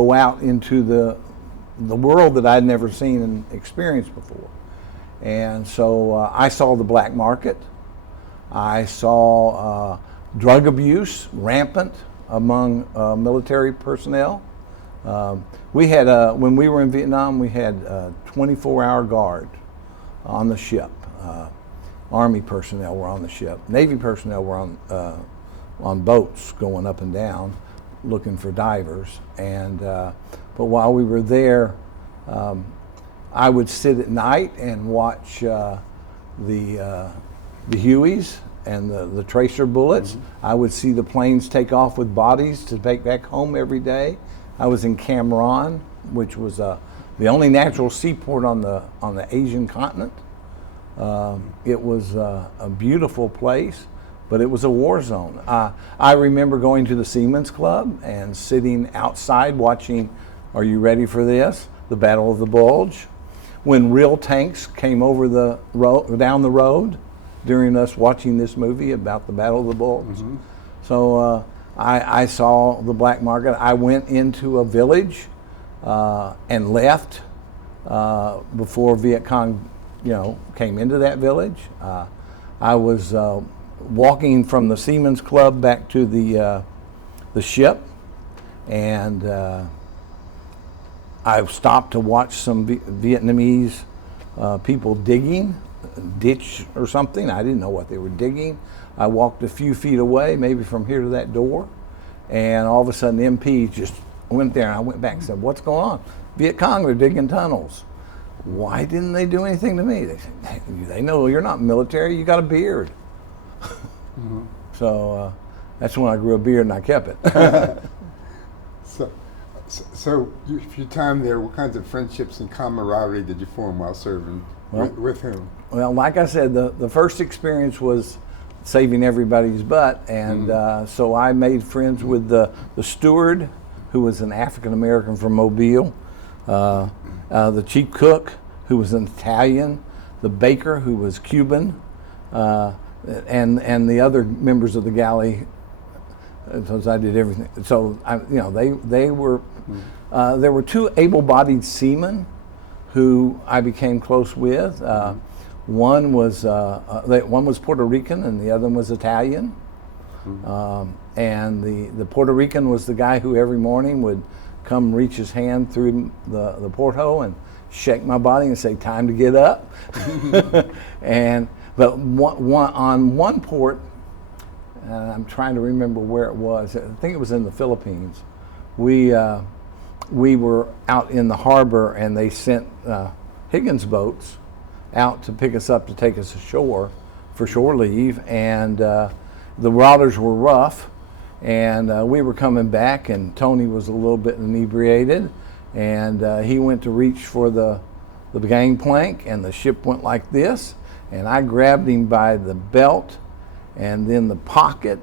go out into the world that I'd never seen and experienced before. And so I saw the black market. I saw drug abuse rampant among military personnel. We had when we were in Vietnam, we had a 24-hour guard on the ship. Army personnel were on the ship. Navy personnel were on boats going up and down, looking for divers. And but while we were there, I would sit at night and watch the Hueys and the tracer bullets. Mm-hmm. I would see the planes take off with bodies to take back home every day. I was in Cam Ranh, which was the only natural seaport on the Asian continent. It was a beautiful place, but it was a war zone. I remember going to the Seamen's Club and sitting outside watching, are you ready for this? The Battle of the Bulge. When real tanks came over the road, down the road during us watching this movie about the Battle of the Bulge. Mm-hmm. So I saw the black market. I went into a village and left before Viet Cong, came into that village. I was walking from the Seamen's Club back to the ship, and I stopped to watch some Vietnamese people digging a ditch or something. I didn't know what they were digging. I walked a few feet away, maybe from here to that door, and all of a sudden MPs just went there, and I went back and said, what's going on? Viet Cong, they're digging tunnels. Why didn't they do anything to me? They said, they know you're not military, you got a beard. Mm-hmm. So that's when I grew a beard and I kept it. So your time there, what kinds of friendships and camaraderie did you form while serving? With whom? Well, like I said, the first experience was saving everybody's butt, and so I made friends with the steward, who was an African American from Mobile, the chief cook, who was an Italian, the baker, who was Cuban, and the other members of the galley. Because I did everything. So they were. There were two able-bodied seamen who I became close with. One was Puerto Rican and the other one was Italian. And the Puerto Rican was the guy who every morning would come reach his hand through the porthole and shake my body and say, "Time to get up." But on one port, I'm trying to remember where it was. I think it was in the Philippines. We were out in the harbor, and they sent Higgins boats out to pick us up to take us ashore for shore leave, and the waters were rough, and we were coming back, and Tony was a little bit inebriated, and he went to reach for the gangplank, and the ship went like this, and I grabbed him by the belt and then the pocket,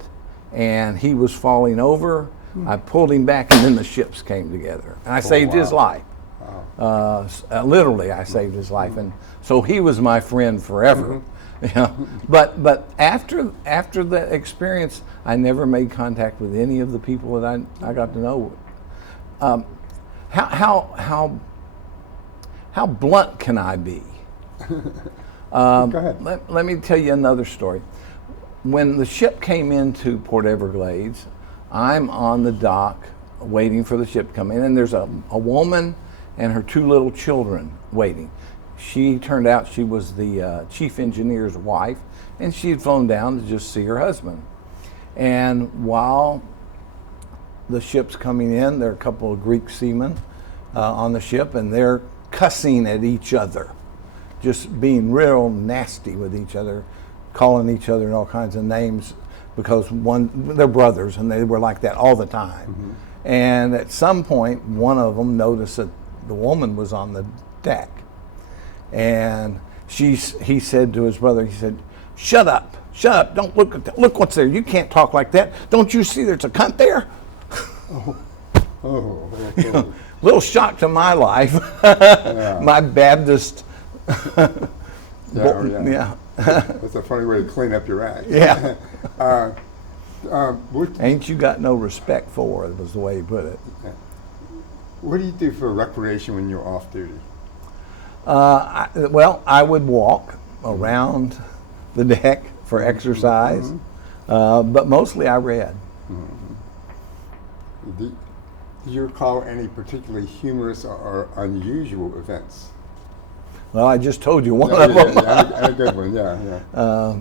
and he was falling over. I pulled him back, and then the ships came together, and I saved his life. Wow. Literally, I saved his life, and so he was my friend forever. But after the experience, I never made contact with any of the people that I got to know. How blunt can I be? Go ahead. Let me tell you another story. When the ship came into Port Everglades, I'm on the dock waiting for the ship to come in, and there's a woman and her two little children waiting. She turned out she was the chief engineer's wife, and she had flown down to just see her husband. And while the ship's coming in, there are a couple of Greek seamen on the ship, and they're cussing at each other, just being real nasty with each other, calling each other all kinds of names, because they're brothers, and they were like that all the time. Mm-hmm. And at some point, one of them noticed that the woman was on the deck, and he said to his brother, he said, shut up, don't look at that. Look what's there, you can't talk like that. Don't you see there's a cunt there?" Little shock to my life. Yeah. My Baptist. Yeah. That's a funny way to clean up your act. Yeah. Ain't you got no respect for, was the way he put it. What do you do for recreation when you're off duty? I would walk around the deck for exercise, but mostly I read. Do you recall any particularly humorous or unusual events? Well, I just told you one Yeah, of them. a good one. Yeah.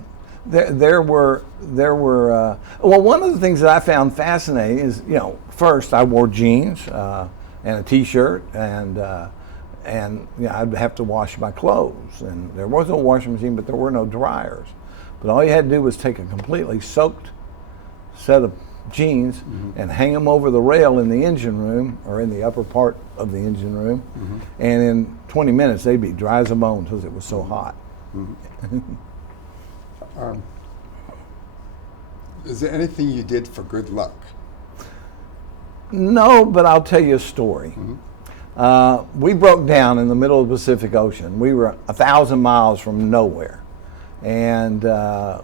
There were well, one of the things that I found fascinating is, first I wore jeans and a t-shirt, and I'd have to wash my clothes, and there was no washing machine, but there were no dryers. But all you had to do was take a completely soaked set of jeans and hang them over the rail in the engine room, or in the upper part of the engine room, and in 20 minutes they'd be dry as a bone because it was so hot. Is there anything you did for good luck? No, but I'll tell you a story. We broke down in the middle of the Pacific Ocean. We were 1,000 miles from nowhere, and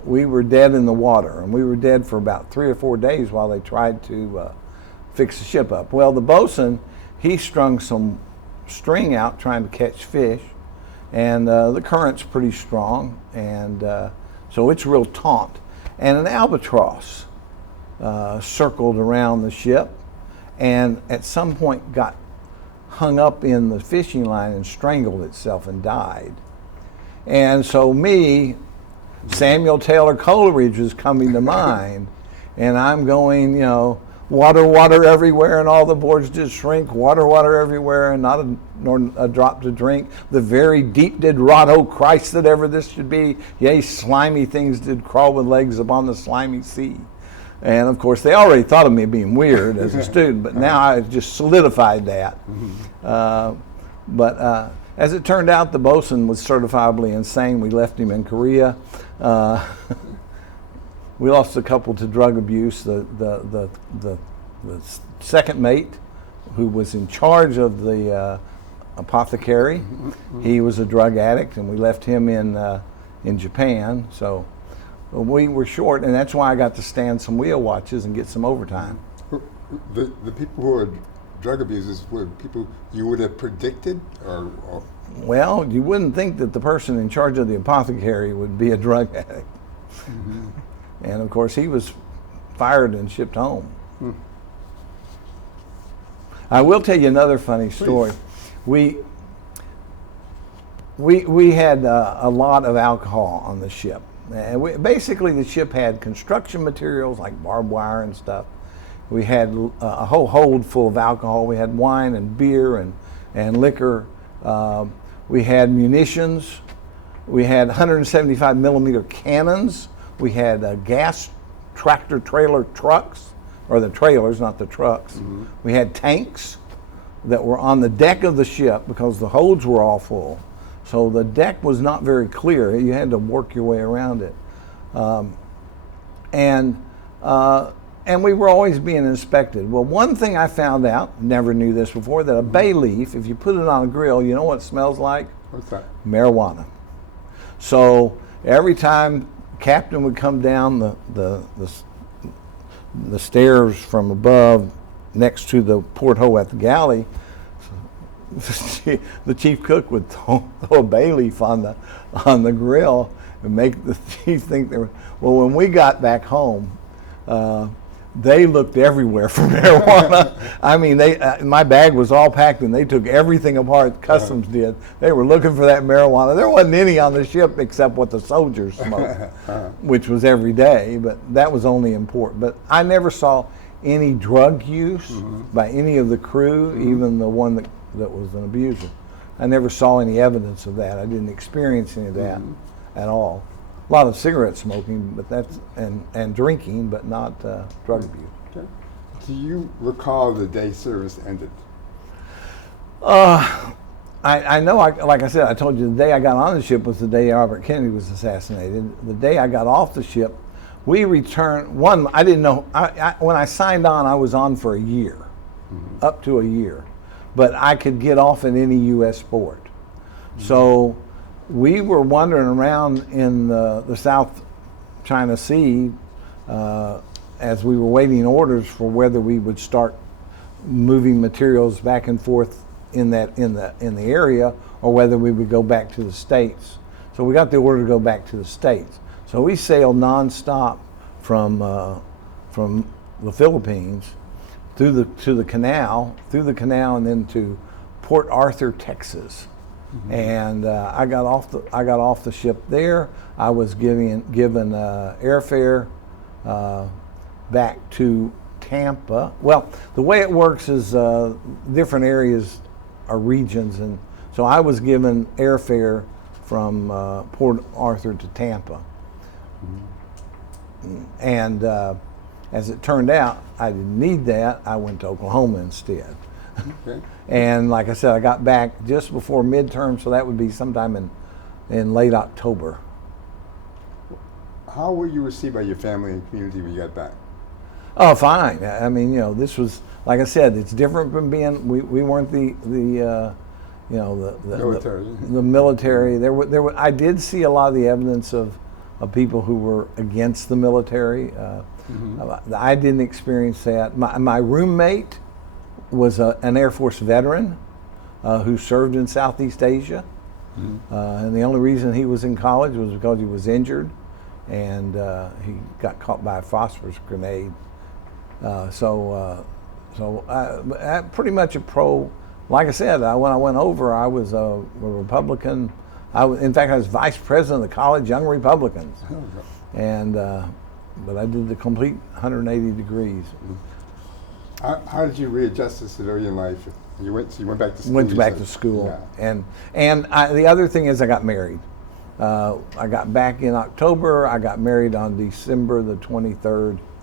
we were dead in the water, and we were dead for about 3 or 4 days while they tried to fix the ship up. Well, the bosun, he strung some string out trying to catch fish, and the current's pretty strong, and so it's real taut. And an albatross circled around the ship, and at some point got hung up in the fishing line and strangled itself and died. And so Samuel Taylor Coleridge was coming to mind, and I'm going, water, water everywhere, and all the boards did shrink, water, water everywhere, and not nor a drop to drink. The very deep did rot, oh Christ, that ever this should be. Yea, slimy things did crawl with legs upon the slimy sea. And of course, they already thought of me being weird as a student, but now I just solidified that. But as it turned out, the bosun was certifiably insane. We left him in Korea. We lost a couple to drug abuse. The second mate, who was in charge of the apothecary, he was a drug addict, and we left him in Japan. So we were short, and that's why I got to stand some wheel watches and get some overtime. The people who are drug abusers were people you would have predicted, or? Well, you wouldn't think that the person in charge of the apothecary would be a drug addict. And of course, he was fired and shipped home. I will tell you another funny story. We had a lot of alcohol on the ship. And basically, the ship had construction materials like barbed wire and stuff. We had a whole hold full of alcohol. We had wine and beer and liquor. We had munitions. We had 175 millimeter cannons. We had gas tractor trailer trucks, or the trailers, not the trucks. We had tanks that were on the deck of the ship because the holds were all full. So the deck was not very clear. You had to work your way around it. And we were always being inspected. Well, one thing I found out, never knew this before, that a bay leaf, if you put it on a grill, you know what it smells like? What's that? Marijuana. So every time captain would come down the stairs from above next to the porthole at the galley, the chief cook would throw a bay leaf on the grill and make the chief think there was. Well, when we got back home, they looked everywhere for marijuana. I mean, my bag was all packed, and they took everything apart. Customs did. They were looking for that marijuana. There wasn't any on the ship except what the soldiers smoked, which was every day. But that was only important. But I never saw any drug use by any of the crew, even the one that was an abuser. I never saw any evidence of that. I didn't experience any of that at all. A lot of cigarette smoking, but that's and drinking, but not drug abuse. Okay. Do you recall the day service ended? I know, like I said, I told you the day I got on the ship was the day Robert Kennedy was assassinated. The day I got off the ship, we returned. I didn't know. When I signed on, I was on for a year, up to a year, but I could get off at any U.S. port. So we were wandering around in the South China Sea as we were waiting orders for whether we would start moving materials back and forth in the area, or whether we would go back to the States. So we got the order to go back to the States. So we sailed nonstop from the Philippines through the canal, and then to Port Arthur, Texas. Mm-hmm. And I got off the ship there. I was given airfare back to Tampa. Well, the way it works is different areas are regions, and so I was given airfare from Port Arthur to Tampa. Mm-hmm. And as it turned out, I didn't need that. I went to Oklahoma instead. Okay. And like I said, I got back just before midterm, so that would be sometime in late October. How were you received by your family and community when you got back? Oh, fine. I mean, this was, like I said, it's different from being. We weren't the military. The military. There were. I did see a lot of the evidence of people who were against the military. Mm-hmm. I didn't experience that. My roommate was an Air Force veteran who served in Southeast Asia. Mm-hmm. And the only reason he was in college was because he was injured, and he got caught by a phosphorus grenade. So pretty much a pro. Like I said, when I went over, I was a Republican. In fact, I was vice president of the college Young Republicans, and but I did the complete 180 degrees. How did you readjust to civilian life? You went back to school. Went back to school, yeah. and the other thing is I got married. I got back in October. I got married on December the 23rd,